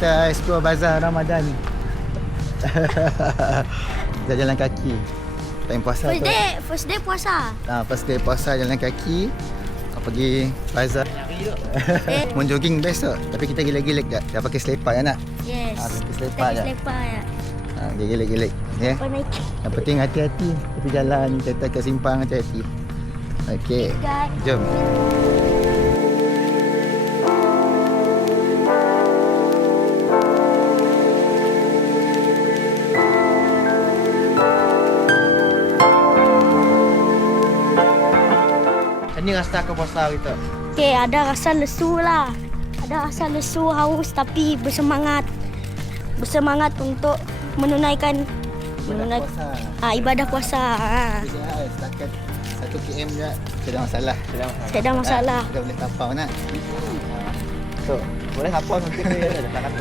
kita explore bazar Ramadan. Kita jalan kaki. Time puasa tu. First day puasa. First day puasa jalan kaki. Pergi bazar. Mau jogging best tu. Tapi kita gilek-gilek tak? Dah pakai selipar ya nak? Yes. Pakai selipar je. Selipar ya. Gilek-gilek. Ya. Yang penting hati-hati. Tapi jalan kita ke simpang hati-hati. Okey. Jom. Ini rasa ke puasa kita? Okey, ada rasa lesu lah. Ada rasa lesu, haus tapi bersemangat. Bersemangat untuk menunaikan ibadah puasa. Setakat 1 km je. Saya dah masalah. Saya dah masalah. Kita boleh tapau nak. So, boleh tapau nanti dia dah 100.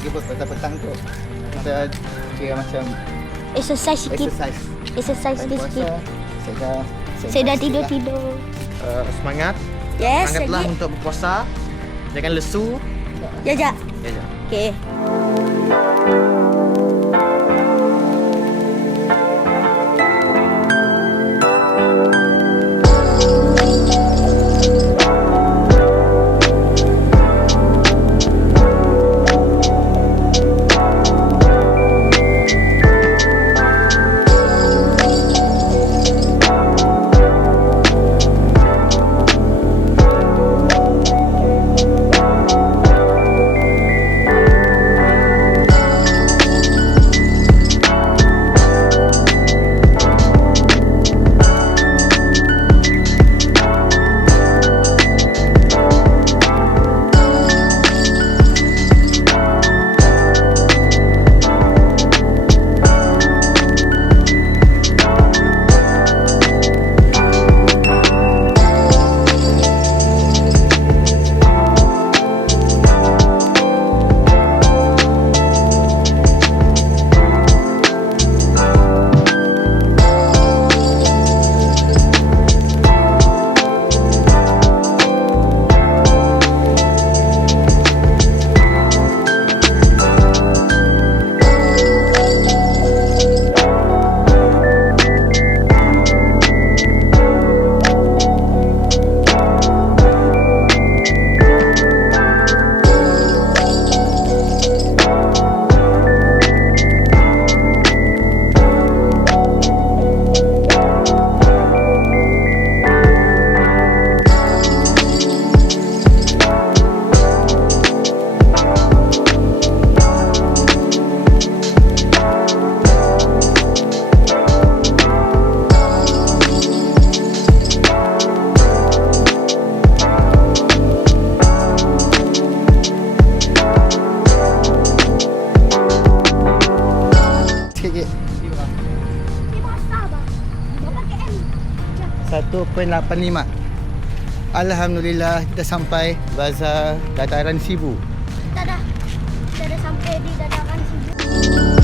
Pergi petang-petang tu. Kita kira macam Exercise sikit. Exercise Time sikit. puasa. Saya dah tidur-tidur. Semangat. Yes, Semangatlah lagi. untuk berpuasa. Jangan lesu. Jajak. Ya. Okey. Sikit. 1.85. Alhamdulillah kita sampai Bazar Dataran Sibu. Kita dah sampai di dataran Sibu.